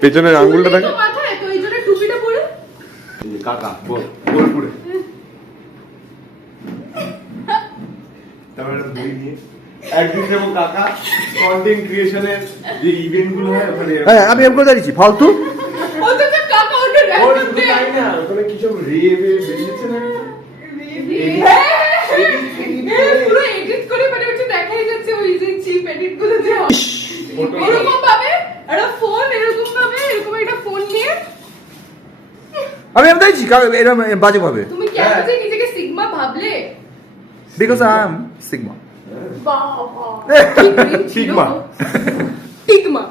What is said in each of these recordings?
পেছনের আঙ্গুলটা দেখো। মাথায় তো এই জন্য টুপিটা পরে কাকা বোলপুরে তারপরে বই নিয়ে একদিন যেমন কাকা কন্টেন্ট ক্রিয়েশনের যে ইভেন্ট গুলো হয় ওখানে হ্যাঁ আমি এম করে দাঁড়িয়েছি ফালতু। অথচ কাকা ওটা ওর র্যান্ডম শুধু তাই না ওখানে কি সব রেবে বেরিয়েছে না পুরো এডিট করে মানে ওটা দেখাই যাচ্ছে ওই যে চিপ এডিট গুলো যে এরকম ভাবে একটা ফোন এরকম ভাবে এরকম একটা ফোন নিয়ে আমি এম দাঁড়িয়েছি এরকম বাজে ভাবে। তুমি কেন যে নিজেকে সিগমা ভাবলে? Because I am sigma. বাবা সিগমা টিগমা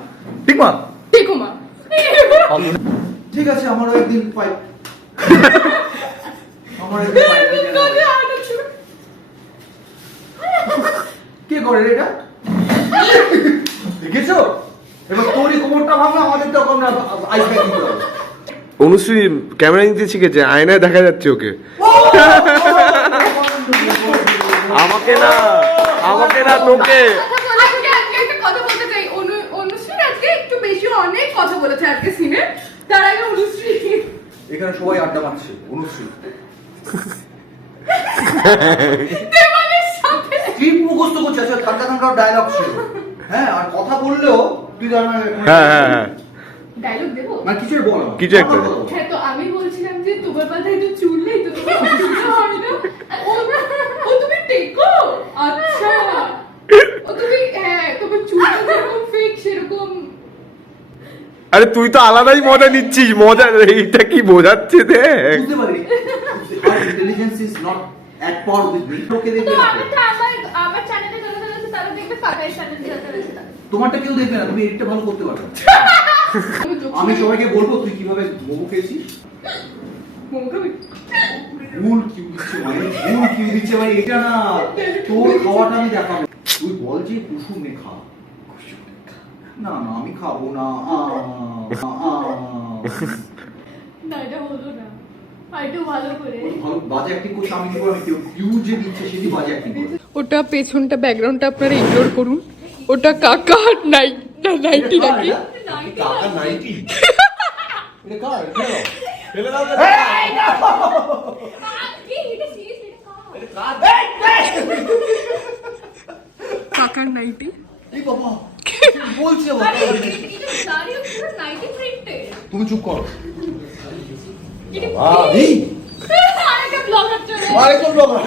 টিগমা টিগমা ঠিক আছে আমারও একদিন পাই আমার একদিন পাই কে করে এটা দেখেছো এবার তোরই কোমরটা ভাঙলো আমাদের তো কম না আইস ব্যাগ দিতে হবে অনুশ্রী ক্যামেরা নিতে শিখেছে, আয়নায় দেখা যাচ্ছে ওকে। আমাকে না তোকে। একটা কথা বলতে চাই, অনুশ্রী আজকে একটু বেশি অনেক কথা বলেছে আজকে সিনে। তার আগে অনুশ্রী এখানে সবাই আড্ডা মারছে অনুশ্রী দেবানের সাথে স্ক্রিপ্ট মুখস্থ করছে আসলে ঠান্ডা ঠান্ডা ডায়লগ ছিল হ্যাঁ আর কথা বললেও তুই হ্যাঁ ডায়লগ দেবো মানে কিছু বল কিছু একটা হ্যাঁ তো আমি বলছিলাম যে তোমার মাথায় তো চুল নেই তো তুমি অসুবিধা হয় না ও তুমি টেকো আচ্ছা ও তুমি হ্যাঁ তোমার চুলটা যেরকম ফেক সেরকম আরে তুই তো আলাদাই মজা নিচ্ছিস, মজা এইটা কি বোঝাচ্ছে দেখ। বুঝতে পারি intelligence is not at per with me okay দেখে তো আমি তো আমার চ্যানেলে যারা যারা আছে তারা দেখবে কাকার চ্যানেলে যারা যারা আছে তারা তোমারটা কেউ দেখবে না তুমি এডিটটা ভালো করতে পারো আমি সবাইকে বলবো তুই কিভাবে মোমো খেয়েছিস ভুল কিউ দিচ্ছে ভাই এটা না তোর খাওয়াটা আমি দেখাবো তুই বল যে কুসুম নে খা না না আমি খাবো না না এটা হলো না আর একটু ভালো করে ভালো বাজে অ্যাক্টিং করছে আমি কি করে আমি কিউ যে দিচ্ছে সেটি বাজে অ্যাক্টিং করে ওটা পেছনটা ব্যাকগ্রাউন্ডটা আপনারা ইগনোর করুন ওটা কাকা নাইটি নাকি কাকা 90 এটা কার ফেলে দাও কাকার নাইটি এই বাবা বলছে বাবা তুমি চুপ করো এই আরেকটা ব্লগার চলে আরেকটা ব্লগার